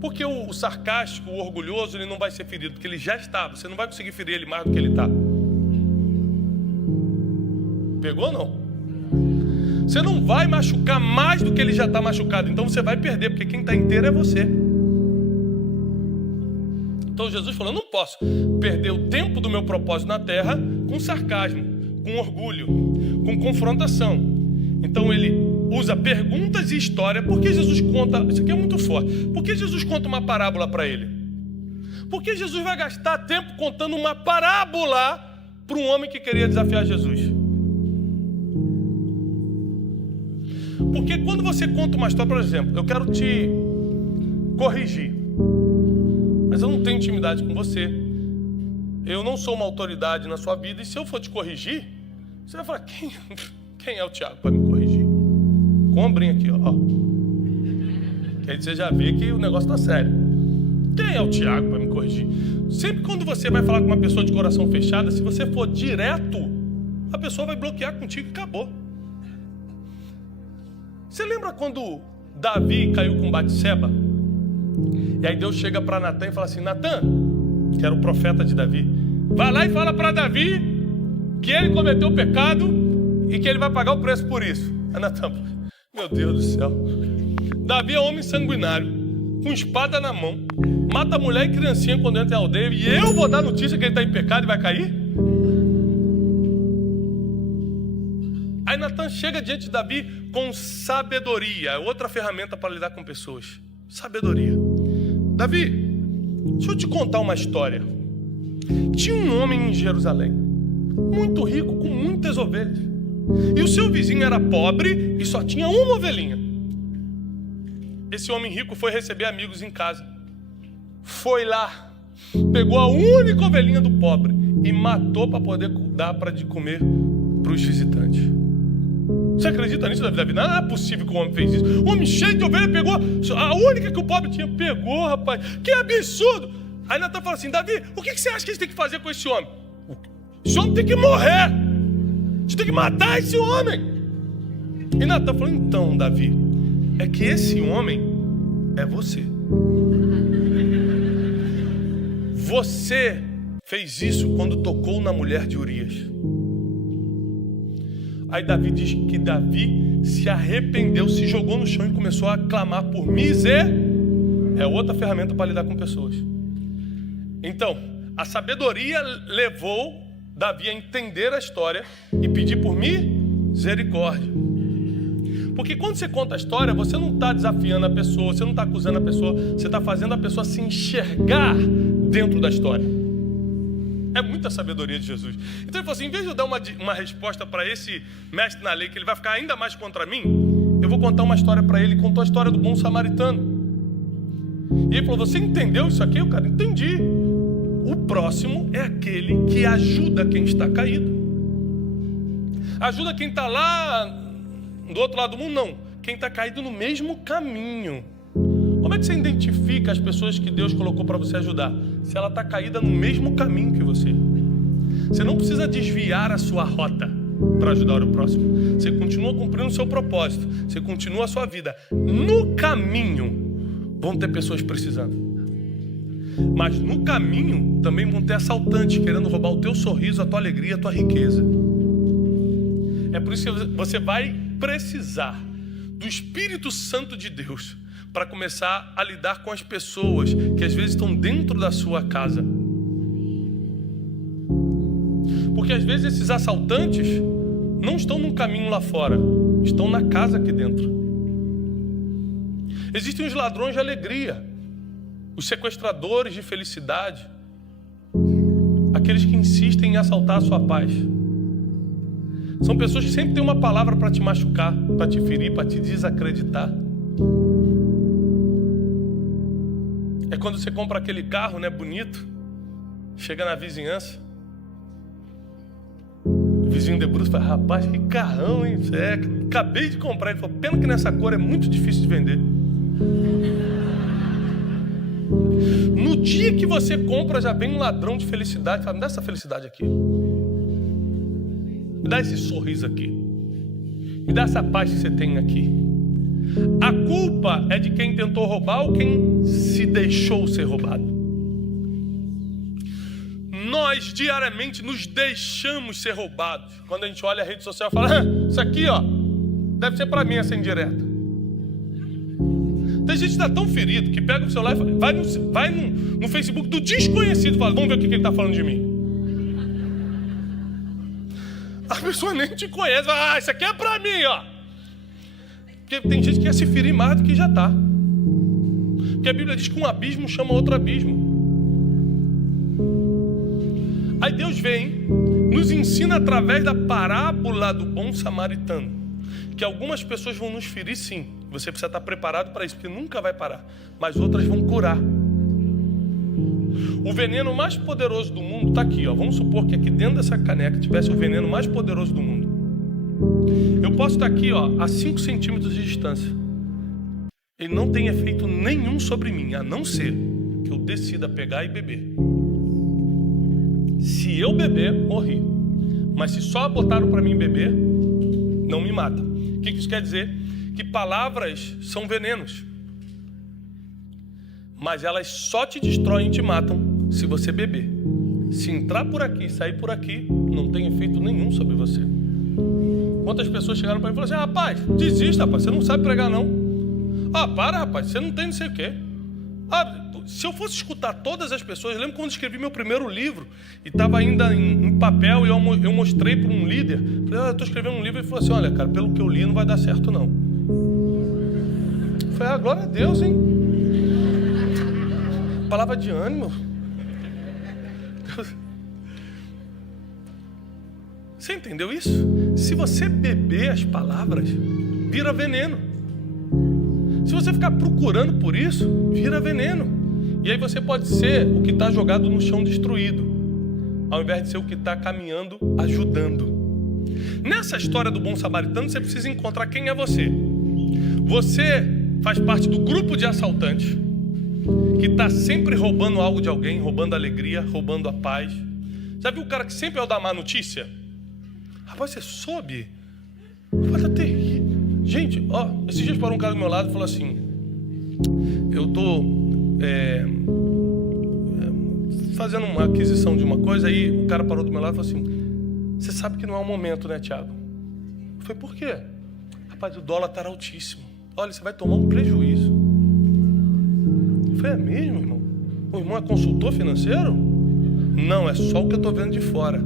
Porque o sarcástico, o orgulhoso, ele não vai ser ferido, porque ele já está, você não vai conseguir ferir ele mais do que ele está. Pegou ou não? Você não vai machucar mais do que ele já está machucado, então você vai perder, porque quem está inteiro é você. Então Jesus falou: eu não posso perder o tempo do meu propósito na terra com sarcasmo, com orgulho, com confrontação. Então ele usa perguntas e história. Por que Jesus conta? Isso aqui é muito forte. Por que Jesus conta uma parábola para ele? Por que Jesus vai gastar tempo contando uma parábola para um homem que queria desafiar Jesus? Porque quando você conta uma história, por exemplo, eu quero te corrigir, mas eu não tenho intimidade com você, eu não sou uma autoridade na sua vida, e se eu for te corrigir, você vai falar, quem é o Tiago para me corrigir? Com o ombrinho aqui, ó. Que aí você já vê que o negócio está sério. Quem é o Tiago para me corrigir? Sempre quando você vai falar com uma pessoa de coração fechado, se você for direto, a pessoa vai bloquear contigo e acabou. Você lembra quando Davi caiu com Batseba? E aí Deus chega para Natan e fala assim, Natan, que era o profeta de Davi, vai lá e fala para Davi que ele cometeu o pecado e que ele vai pagar o preço por isso. Aí Natan, meu Deus do céu. Davi é homem sanguinário, com espada na mão, mata mulher e criancinha quando entra em aldeia, e eu vou dar notícia que ele está em pecado e vai cair? Aí Natan chega diante de Davi com sabedoria, outra ferramenta para lidar com pessoas. Sabedoria. Davi, deixa eu te contar uma história. Tinha um homem em Jerusalém, muito rico, com muitas ovelhas. E o seu vizinho era pobre e só tinha uma ovelhinha. Esse homem rico foi receber amigos em casa. Foi lá, pegou a única ovelhinha do pobre e matou para poder dar para de comer para os visitantes. Você acredita nisso, Davi? Não é possível que o homem fez isso. O homem cheio de ovelha pegou a única que o pobre tinha. Pegou, rapaz. Que absurdo. Aí Natan fala assim, Davi, o que você acha que a gente tem que fazer com esse homem? Esse homem tem que morrer. A gente tem que matar esse homem. E Natan falou, então, Davi, é que esse homem é você. Você fez isso quando tocou na mulher de Urias. Aí Davi diz que Davi se arrependeu, se jogou no chão e começou a clamar por misericórdia. É outra ferramenta para lidar com pessoas. Então, a sabedoria levou Davi a entender a história e pedir por misericórdia. Porque quando você conta a história, você não está desafiando a pessoa, você não está acusando a pessoa, você está fazendo a pessoa se enxergar dentro da história. É muita sabedoria de Jesus. Então ele falou assim, em vez de eu dar uma resposta para esse mestre na lei, que ele vai ficar ainda mais contra mim, eu vou contar uma história para ele. Ele contou a história do bom samaritano. E ele falou, você entendeu isso aqui? Eu, cara, entendi. O próximo é aquele que ajuda quem está caído. Ajuda quem está lá do outro lado do mundo, não. Quem está caído no mesmo caminho. Como é que você identifica as pessoas que Deus colocou para você ajudar? Se ela está caída no mesmo caminho que você. Você não precisa desviar a sua rota para ajudar o próximo. Você continua cumprindo o seu propósito. Você continua a sua vida. No caminho vão ter pessoas precisando. Mas no caminho também vão ter assaltantes querendo roubar o teu sorriso, a tua alegria, a tua riqueza. É por isso que você vai precisar do Espírito Santo de Deus para começar a lidar com as pessoas que às vezes estão dentro da sua casa. Porque às vezes esses assaltantes não estão num caminho lá fora, estão na casa aqui dentro. Existem os ladrões de alegria, os sequestradores de felicidade, aqueles que insistem em assaltar a sua paz. São pessoas que sempre têm uma palavra para te machucar, para te ferir, para te desacreditar. É quando você compra aquele carro, né, bonito, chega na vizinhança, o vizinho debruça e fala, rapaz, que carrão, hein? Acabei de comprar. Ele falou, pena que nessa cor é muito difícil de vender. No dia que você compra, já vem um ladrão de felicidade e fala, me dá essa felicidade aqui. Me dá esse sorriso aqui. Me dá essa paz que você tem aqui. A culpa é de quem tentou roubar ou quem se deixou ser roubado. Nós diariamente nos deixamos ser roubados. Quando a gente olha a rede social e fala, isso aqui, ó, deve ser para mim essa indireta. Tem gente que está tão ferido que pega o celular e vai no Facebook do desconhecido e fala, vamos ver o que ele está falando de mim. A pessoa nem te conhece, fala, isso aqui é para mim, ó. Porque tem gente que quer se ferir mais do que já está. Porque a Bíblia diz que um abismo chama outro abismo. Aí Deus vem, nos ensina através da parábola do bom samaritano, que algumas pessoas vão nos ferir sim. Você precisa estar preparado para isso, porque nunca vai parar. Mas outras vão curar. O veneno mais poderoso do mundo está aqui, ó. Vamos supor que aqui dentro dessa caneca tivesse o veneno mais poderoso do mundo. Eu posso estar aqui, ó, a 5 centímetros de distância. Ele não tem efeito nenhum sobre mim, a não ser que eu decida pegar e beber. Se eu beber, morri. Mas se só botaram para mim beber, não me mata. O que isso quer dizer? Que palavras são venenos. Mas elas só te destroem e te matam se você beber. Se entrar por aqui e sair por aqui, não tem efeito nenhum sobre você. Quantas pessoas chegaram para mim e falaram assim: rapaz, desista, rapaz, você não sabe pregar não. Ah, para, rapaz, você não tem não sei o quê. Ah, se eu fosse escutar todas as pessoas, eu lembro quando escrevi meu primeiro livro e estava ainda em papel e eu mostrei para um líder. Falei: eu estou escrevendo um livro. Ele falou assim: olha, cara, pelo que eu li não vai dar certo não. Eu falei: glória a Deus, hein? Palavra de ânimo. Você entendeu isso? Se você beber as palavras, vira veneno. Se você ficar procurando por isso, vira veneno. E aí você pode ser o que está jogado no chão destruído, ao invés de ser o que está caminhando, ajudando. Nessa história do bom samaritano, você precisa encontrar quem é você. Você faz parte do grupo de assaltantes que está sempre roubando algo de alguém, roubando a alegria, roubando a paz. Já viu o cara que sempre é o da má notícia? Rapaz, você soube? Rapaz, tá terrível. Gente, ó, esses dias parou um cara do meu lado e falou assim: eu tô fazendo uma aquisição de uma coisa. Aí o cara parou do meu lado e falou assim: você sabe que não é o momento, né, Thiago? Eu falei: por quê? Rapaz, o dólar tá altíssimo. Olha, você vai tomar um prejuízo. Eu falei: é mesmo, irmão? O irmão é consultor financeiro? Não, é só o que eu tô vendo de fora.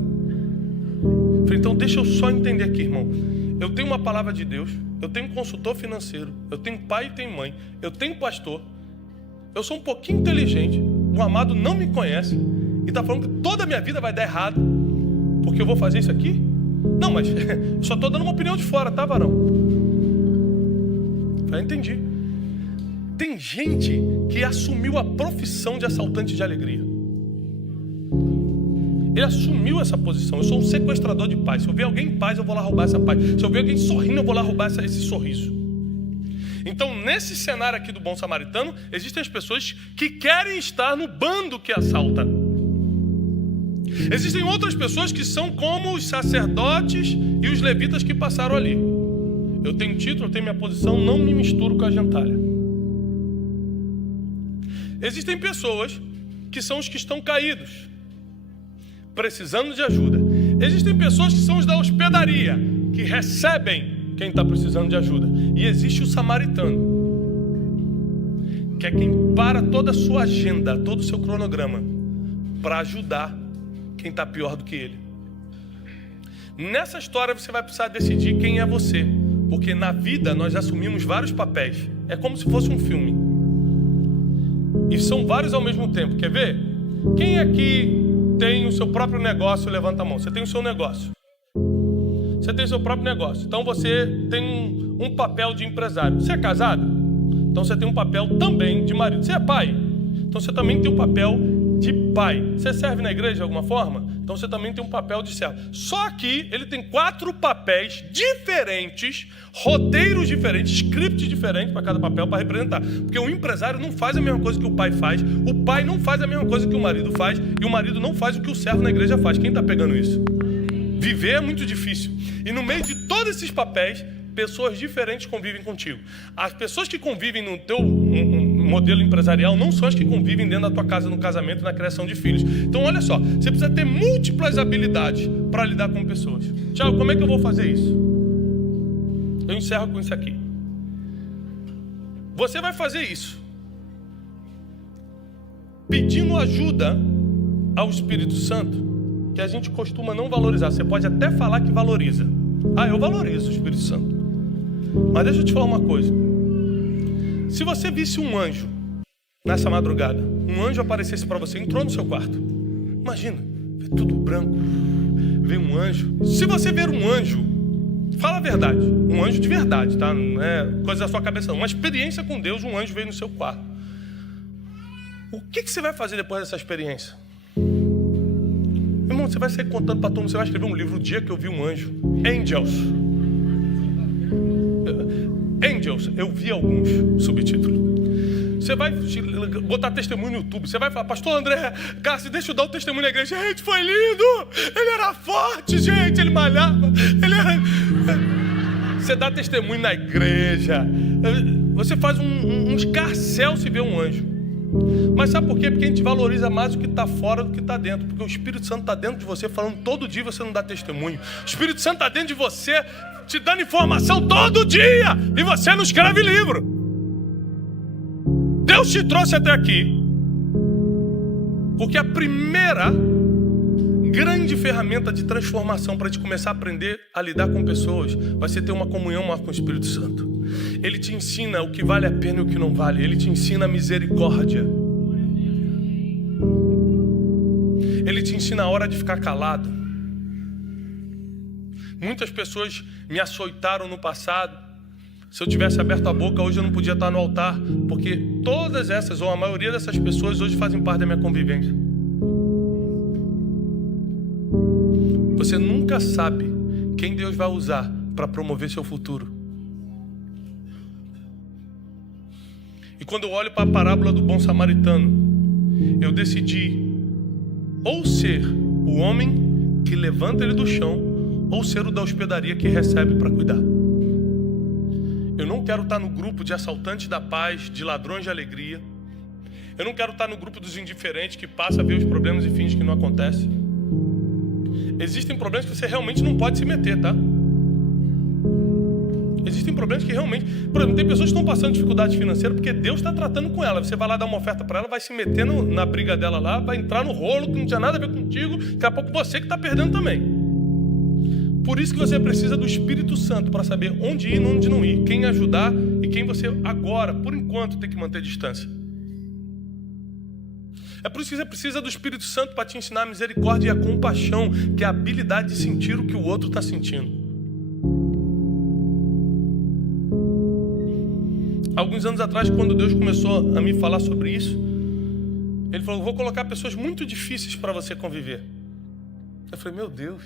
Eu falei: então deixa eu só entender aqui, irmão. Eu tenho uma palavra de Deus, eu tenho consultor financeiro, eu tenho pai e tenho mãe, eu tenho pastor, eu sou um pouquinho inteligente, o amado não me conhece e está falando que toda a minha vida vai dar errado porque eu vou fazer isso aqui? Não, mas eu só estou dando uma opinião de fora, tá, varão? Eu falei: entendi. Tem gente que assumiu a profissão de assaltante de alegria. Ele assumiu essa posição. Eu sou um sequestrador de paz. Se eu ver alguém em paz, eu vou lá roubar essa paz. Se eu ver alguém sorrindo, eu vou lá roubar esse sorriso. Então, nesse cenário aqui do bom samaritano, existem as pessoas que querem estar no bando que assalta. Existem outras pessoas que são como os sacerdotes e os levitas que passaram ali. Eu tenho título, eu tenho minha posição, não me misturo com a gentalha. Existem pessoas que são os que estão caídos, precisando de ajuda. Existem pessoas que são os da hospedaria, que recebem quem está precisando de ajuda. E existe o samaritano, que é quem para toda a sua agenda, todo o seu cronograma, para ajudar quem está pior do que ele. Nessa história você vai precisar decidir quem é você, porque na vida nós assumimos vários papéis. É como se fosse um filme. E são vários ao mesmo tempo. Quer ver? Quem aqui tem o seu próprio negócio? Levanta a mão. Você tem o seu negócio. Você tem o seu próprio negócio. Então você tem um papel de empresário. Você é casado? Então você tem um papel também de marido. Você é pai? Então você também tem um papel de pai. Você serve na igreja de alguma forma? Então você também tem um papel de servo. Só que ele tem 4 papéis diferentes, roteiros diferentes, scripts diferentes para cada papel, para representar. Porque o empresário não faz a mesma coisa que o pai faz, o pai não faz a mesma coisa que o marido faz, e o marido não faz o que o servo na igreja faz. Quem está pegando isso? Viver é muito difícil. E no meio de todos esses papéis, pessoas diferentes convivem contigo. As pessoas que convivem no teu modelo empresarial não são as que convivem dentro da tua casa, no casamento, na criação de filhos. Então olha só, você precisa ter múltiplas habilidades para lidar com pessoas. Tiago, como é que eu vou fazer isso? Eu encerro com isso aqui. Você vai fazer isso pedindo ajuda ao Espírito Santo, que a gente costuma não valorizar. Você pode até falar que valoriza. Ah, eu valorizo o Espírito Santo. Mas deixa eu te falar uma coisa. Se você visse um anjo nessa madrugada, um anjo aparecesse para você, entrou no seu quarto. Imagina, vê tudo branco, vê um anjo. Se você ver um anjo, fala a verdade, um anjo de verdade, tá? Não é coisa da sua cabeça, não. Uma experiência com Deus, um anjo veio no seu quarto. O que você vai fazer depois dessa experiência? Irmão, você vai sair contando para todo mundo, você vai escrever um livro, o dia que eu vi um anjo. Angels, eu vi alguns, subtítulo. Você vai botar testemunho no YouTube, você vai falar, pastor André, Cássio, deixa eu dar o testemunho na igreja. Gente, foi lindo, ele era forte, gente, ele malhava, ele era... Você dá testemunho na igreja, você faz um escarcéu se vê um anjo. Mas sabe por quê? Porque a gente valoriza mais o que está fora do que está dentro. Porque o Espírito Santo está dentro de você falando todo dia, você não dá testemunho. O Espírito Santo está dentro de você te dando informação todo dia e você não escreve livro. Deus te trouxe até aqui porque a primeira grande ferramenta de transformação para a gente começar a aprender a lidar com pessoas vai ser ter uma comunhão maior com o Espírito Santo. Ele te ensina o que vale a pena e o que não vale. Ele te ensina a misericórdia. Ele te ensina a hora de ficar calado. Muitas pessoas me açoitaram no passado. Se eu tivesse aberto a boca, hoje eu não podia estar no altar, porque todas essas, ou a maioria dessas pessoas, hoje fazem parte da minha convivência. Você nunca sabe quem Deus vai usar para promover seu futuro. E quando eu olho para a parábola do bom samaritano, eu decidi ou ser o homem que levanta ele do chão, ou ser o da hospedaria que recebe para cuidar. Eu não quero estar no grupo de assaltantes da paz, de ladrões de alegria. Eu não quero estar no grupo dos indiferentes que passa a ver os problemas e finge que não acontece. Existem problemas que você realmente não pode se meter, tá? Existem problemas que realmente... Por exemplo, tem pessoas que estão passando dificuldades financeiras porque Deus está tratando com ela. Você vai lá dar uma oferta para ela, vai se meter na briga dela lá, vai entrar no rolo que não tinha nada a ver contigo. Daqui a pouco você que está perdendo também. Por isso que você precisa do Espírito Santo para saber onde ir e onde não ir, quem ajudar e quem você agora, por enquanto, tem que manter distância. É por isso que você precisa do Espírito Santo para te ensinar a misericórdia e a compaixão, que é a habilidade de sentir o que o outro está sentindo. Alguns anos atrás, quando Deus começou a me falar sobre isso, Ele falou, vou colocar pessoas muito difíceis para você conviver. Eu falei, meu Deus.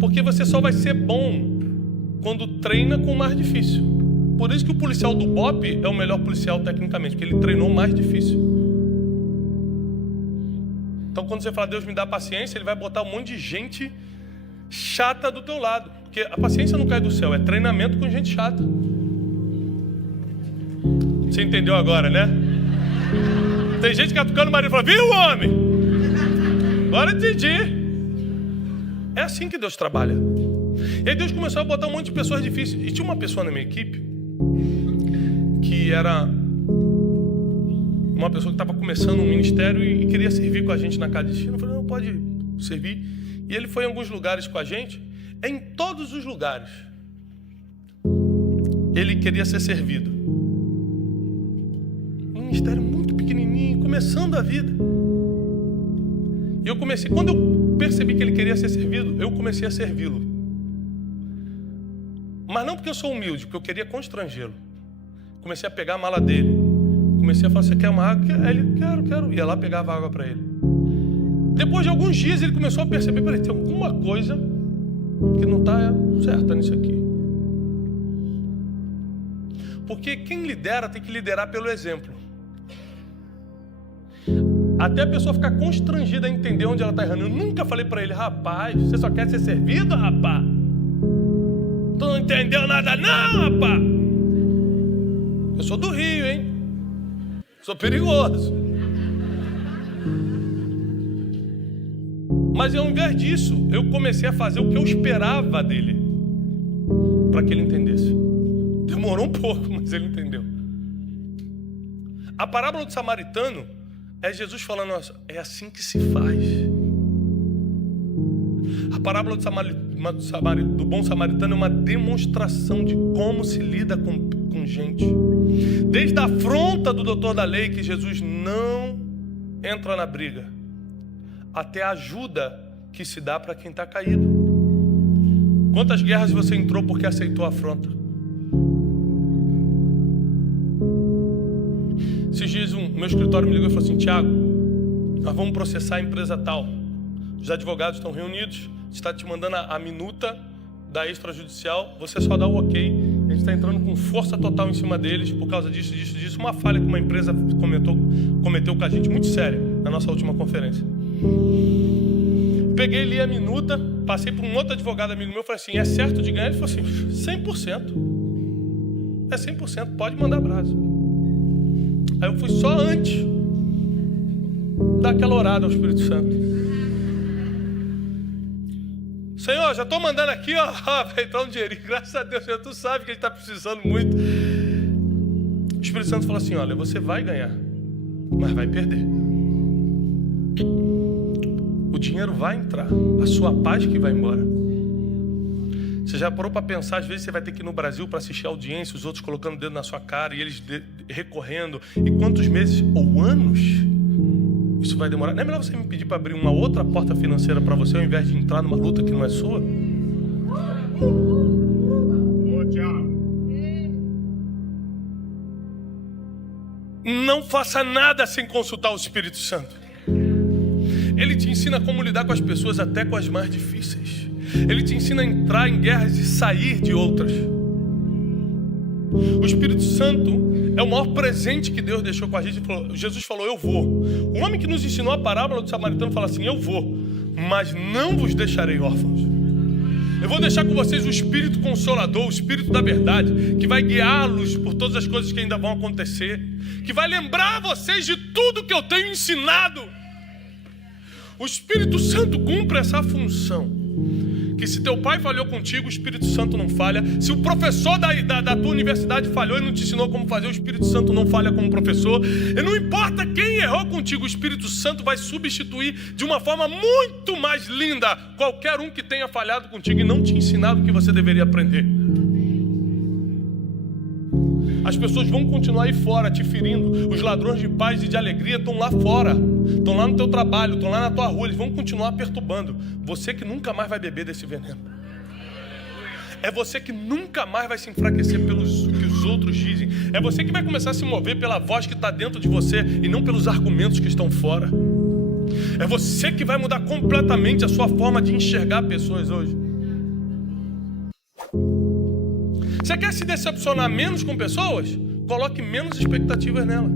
Porque você só vai ser bom quando treina com o mais difícil. Por isso que o policial do BOPE é o melhor policial tecnicamente, porque ele treinou o mais difícil. Então quando você fala, Deus me dá paciência, Ele vai botar um monte de gente chata do teu lado. Porque a paciência não cai do céu, é treinamento com gente chata. Você entendeu agora, né? Tem gente catucando o marido e fala, viu, homem? Agora entendi. É assim que Deus trabalha. E aí Deus começou a botar um monte de pessoas difíceis. E tinha uma pessoa na minha equipe que era uma pessoa que estava começando um ministério e queria servir com a gente na casa de destino. Eu falei, não, pode servir. E ele foi em alguns lugares com a gente. Em todos os lugares ele queria ser servido. Um ministério muito pequenininho, começando a vida. E eu comecei, quando eu percebi que ele queria ser servido, eu comecei a servi-lo. Mas não porque eu sou humilde, porque eu queria constrangê-lo. Comecei a pegar a mala dele. Comecei a falar, você quer uma água? Aí ele, quero. Ia lá, pegava água para ele. Depois de alguns dias, ele começou a perceber, peraí, tem alguma coisa que não está certa nisso aqui. Porque quem lidera tem que liderar pelo exemplo. Até a pessoa ficar constrangida a entender onde ela está errando. Eu nunca falei para ele, rapaz, você só quer ser servido, rapaz? Tu não entendeu nada não, rapaz? Eu sou do Rio, hein? Sou perigoso. Mas ao invés disso, eu comecei a fazer o que eu esperava dele, para que ele entendesse. Demorou um pouco, mas ele entendeu. A parábola do samaritano é Jesus falando, é assim que se faz. A parábola do bom samaritano é uma demonstração de como se lida com gente. Desde a afronta do doutor da lei, que Jesus não entra na briga, até a ajuda que se dá para quem está caído. Quantas guerras você entrou porque aceitou a afronta? Esses dias o meu escritório me ligou e falou assim: Tiago, nós vamos processar a empresa tal. Os advogados estão reunidos, está te mandando a minuta da extrajudicial, você só dá o ok. A gente está entrando com força total em cima deles por causa disso. Uma falha que uma empresa cometeu com a gente, muito séria, na nossa última conferência. Peguei, li a minuta, passei para um outro advogado amigo meu, falei assim: é certo de ganhar? Ele falou assim: 100%. É 100%, pode mandar abraço. Aí eu fui só antes dar aquela orada ao Espírito Santo. Senhor, já estou mandando aqui, ó, vai entrar um dinheirinho. Graças a Deus, Senhor, tu sabe que a gente está precisando muito. O Espírito Santo falou assim: olha, você vai ganhar, mas vai perder. O dinheiro vai entrar, a sua paz que vai embora. Você já parou para pensar, às vezes você vai ter que ir no Brasil para assistir a audiência, os outros colocando o dedo na sua cara e eles recorrendo. E quantos meses ou anos isso vai demorar? Não é melhor você me pedir para abrir uma outra porta financeira para você, ao invés de entrar numa luta que não é sua? Não faça nada sem consultar o Espírito Santo. Ele te ensina como lidar com as pessoas, até com as mais difíceis. Ele te ensina a entrar em guerras e sair de outras. O Espírito Santo é o maior presente que Deus deixou com a gente. Jesus falou: eu vou. O homem que nos ensinou a parábola do samaritano fala assim: eu vou, mas não vos deixarei órfãos. Eu vou deixar com vocês o Espírito Consolador, o Espírito da verdade, que vai guiá-los por todas as coisas que ainda vão acontecer, que vai lembrar vocês de tudo que eu tenho ensinado. O Espírito Santo cumpre essa função. Que se teu pai falhou contigo, o Espírito Santo não falha. Se o professor da tua universidade falhou e não te ensinou como fazer, o Espírito Santo não falha como professor. E não importa quem errou contigo, o Espírito Santo vai substituir de uma forma muito mais linda qualquer um que tenha falhado contigo e não te ensinado o que você deveria aprender. As pessoas vão continuar aí fora te ferindo. Os ladrões de paz e de alegria estão lá fora, estão lá no teu trabalho, estão lá na tua rua. Eles vão continuar perturbando. Você que nunca mais vai beber desse veneno. É você que nunca mais vai se enfraquecer pelos que os outros dizem. É você que vai começar a se mover pela voz que está dentro de você e não pelos argumentos que estão fora. É você que vai mudar completamente a sua forma de enxergar pessoas hoje. Você quer se decepcionar menos com pessoas? Coloque menos expectativas nela.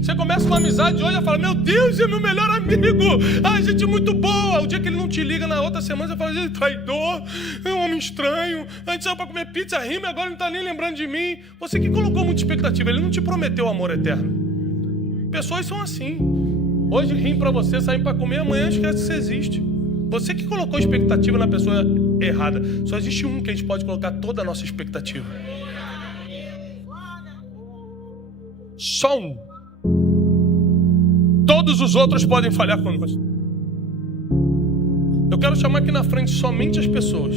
Você começa uma amizade hoje e fala: meu Deus, é meu melhor amigo, gente muito boa. O dia que ele não te liga, na outra semana você fala: ele é traidor, é um homem estranho, a gente saiu para comer pizza, rima, agora não está nem lembrando de mim. Você que colocou muita expectativa, ele não te prometeu amor eterno. Pessoas são assim. Hoje rima para você, sair para comer, amanhã esquece que você existe. Você que colocou expectativa na pessoa errada. Só existe um que a gente pode colocar toda a nossa expectativa. Só um. Todos os outros podem falhar conosco. Eu quero chamar aqui na frente somente as pessoas.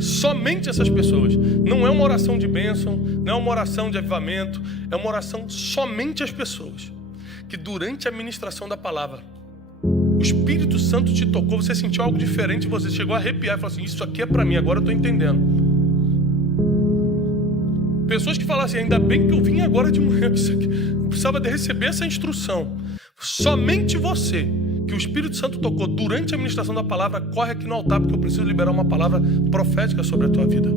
Somente essas pessoas. Não é uma oração de bênção, não é uma oração de avivamento, é uma oração somente as pessoas. Que durante a ministração da palavra, o Espírito Santo te tocou, você sentiu algo diferente, você chegou a arrepiar e falou assim: isso aqui é para mim, agora eu estou entendendo. Pessoas que falam assim: ainda bem que eu vim agora de manhã, eu precisava de receber essa instrução. Somente você, que o Espírito Santo tocou durante a ministração da palavra, corre aqui no altar, porque eu preciso liberar uma palavra profética sobre a tua vida.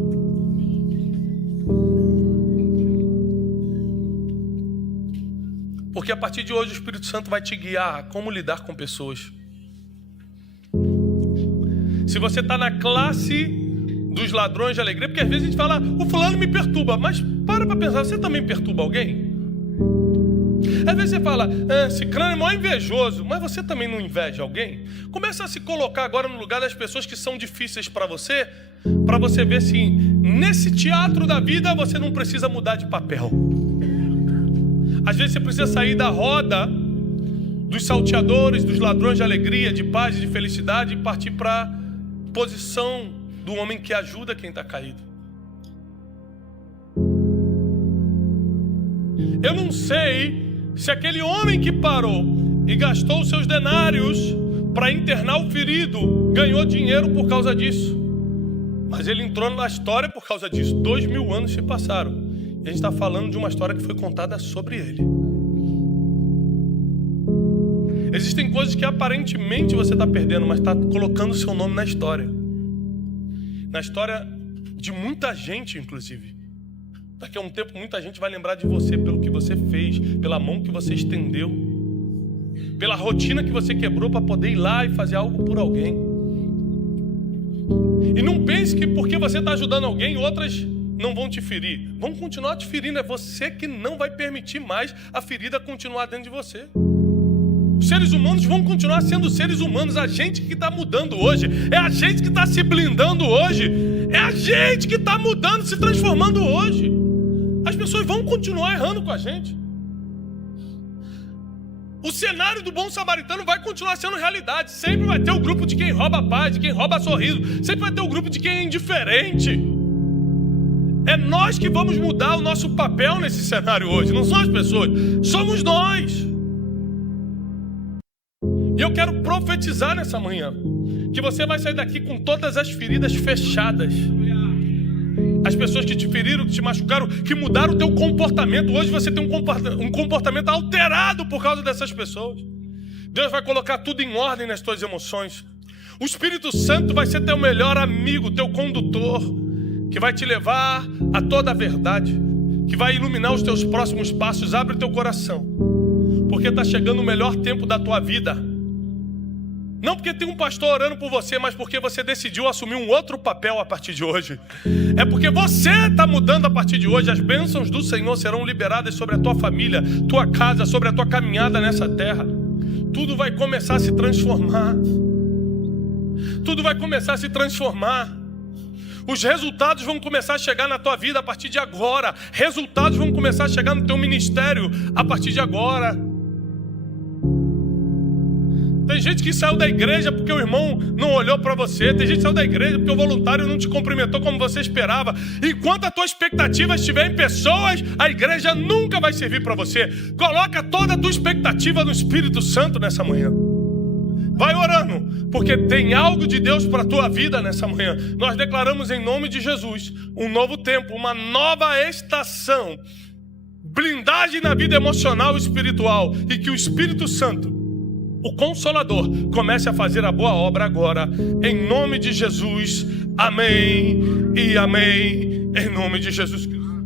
Porque a partir de hoje o Espírito Santo vai te guiar a como lidar com pessoas. Se você está na classe dos ladrões de alegria, porque às vezes a gente fala: o fulano me perturba, mas para pensar, você também perturba alguém? Às vezes você fala: ciclano é mó invejoso, mas você também não inveja alguém? Começa a se colocar agora no lugar das pessoas que são difíceis para você ver se nesse teatro da vida você não precisa mudar de papel. Às vezes você precisa sair da roda dos salteadores, dos ladrões de alegria, de paz e de felicidade e partir para posição do homem que ajuda quem está caído. Eu não sei se aquele homem que parou e gastou os seus denários para internar o ferido ganhou dinheiro por causa disso. Mas ele entrou na história por causa disso. 2000 anos se passaram. E a gente está falando de uma história que foi contada sobre ele. Existem coisas que aparentemente você está perdendo, mas está colocando o seu nome na história. Na história de muita gente, inclusive. Daqui a um tempo, muita gente vai lembrar de você pelo que você fez, pela mão que você estendeu, pela rotina que você quebrou para poder ir lá e fazer algo por alguém. E não pense que porque você está ajudando alguém, outras não vão te ferir. Vão continuar te ferindo. É você que não vai permitir mais a ferida continuar dentro de você. Os seres humanos vão continuar sendo seres humanos. A gente que está mudando hoje, é a gente que está se blindando hoje, é a gente que está mudando, se transformando hoje. As pessoas vão continuar errando com a gente. O cenário do bom samaritano vai continuar sendo realidade. Sempre vai ter o grupo de quem rouba a paz, de quem rouba sorriso. Sempre vai ter o grupo de quem é indiferente. É nós que vamos mudar o nosso papel nesse cenário hoje. Não são as pessoas, somos nós. E eu quero profetizar nessa manhã que você vai sair daqui com todas as feridas fechadas. As pessoas que te feriram, que te machucaram, que mudaram o teu comportamento. Hoje você tem um comportamento alterado por causa dessas pessoas. Deus vai colocar tudo em ordem nas tuas emoções. O Espírito Santo vai ser teu melhor amigo, teu condutor, que vai te levar a toda a verdade, que vai iluminar os teus próximos passos. Abre o teu coração, porque está chegando o melhor tempo da tua vida. Não porque tem um pastor orando por você, mas porque você decidiu assumir um outro papel a partir de hoje. É porque você está mudando a partir de hoje. As bênçãos do Senhor serão liberadas sobre a tua família, tua casa, sobre a tua caminhada nessa terra. Tudo vai começar a se transformar. Tudo vai começar a se transformar. Os resultados vão começar a chegar na tua vida a partir de agora. Resultados vão começar a chegar no teu ministério a partir de agora. Tem gente que saiu da igreja porque o irmão não olhou para você. Tem gente que saiu da igreja porque o voluntário não te cumprimentou como você esperava. Enquanto a tua expectativa estiver em pessoas, a igreja nunca vai servir para você. Coloca toda a tua expectativa no Espírito Santo nessa manhã. Vai orando, porque tem algo de Deus para a tua vida nessa manhã. Nós declaramos em nome de Jesus um novo tempo, uma nova estação. Blindagem na vida emocional e espiritual. E que o Espírito Santo, o Consolador, comece a fazer a boa obra agora, em nome de Jesus. Amém e amém, em nome de Jesus Cristo.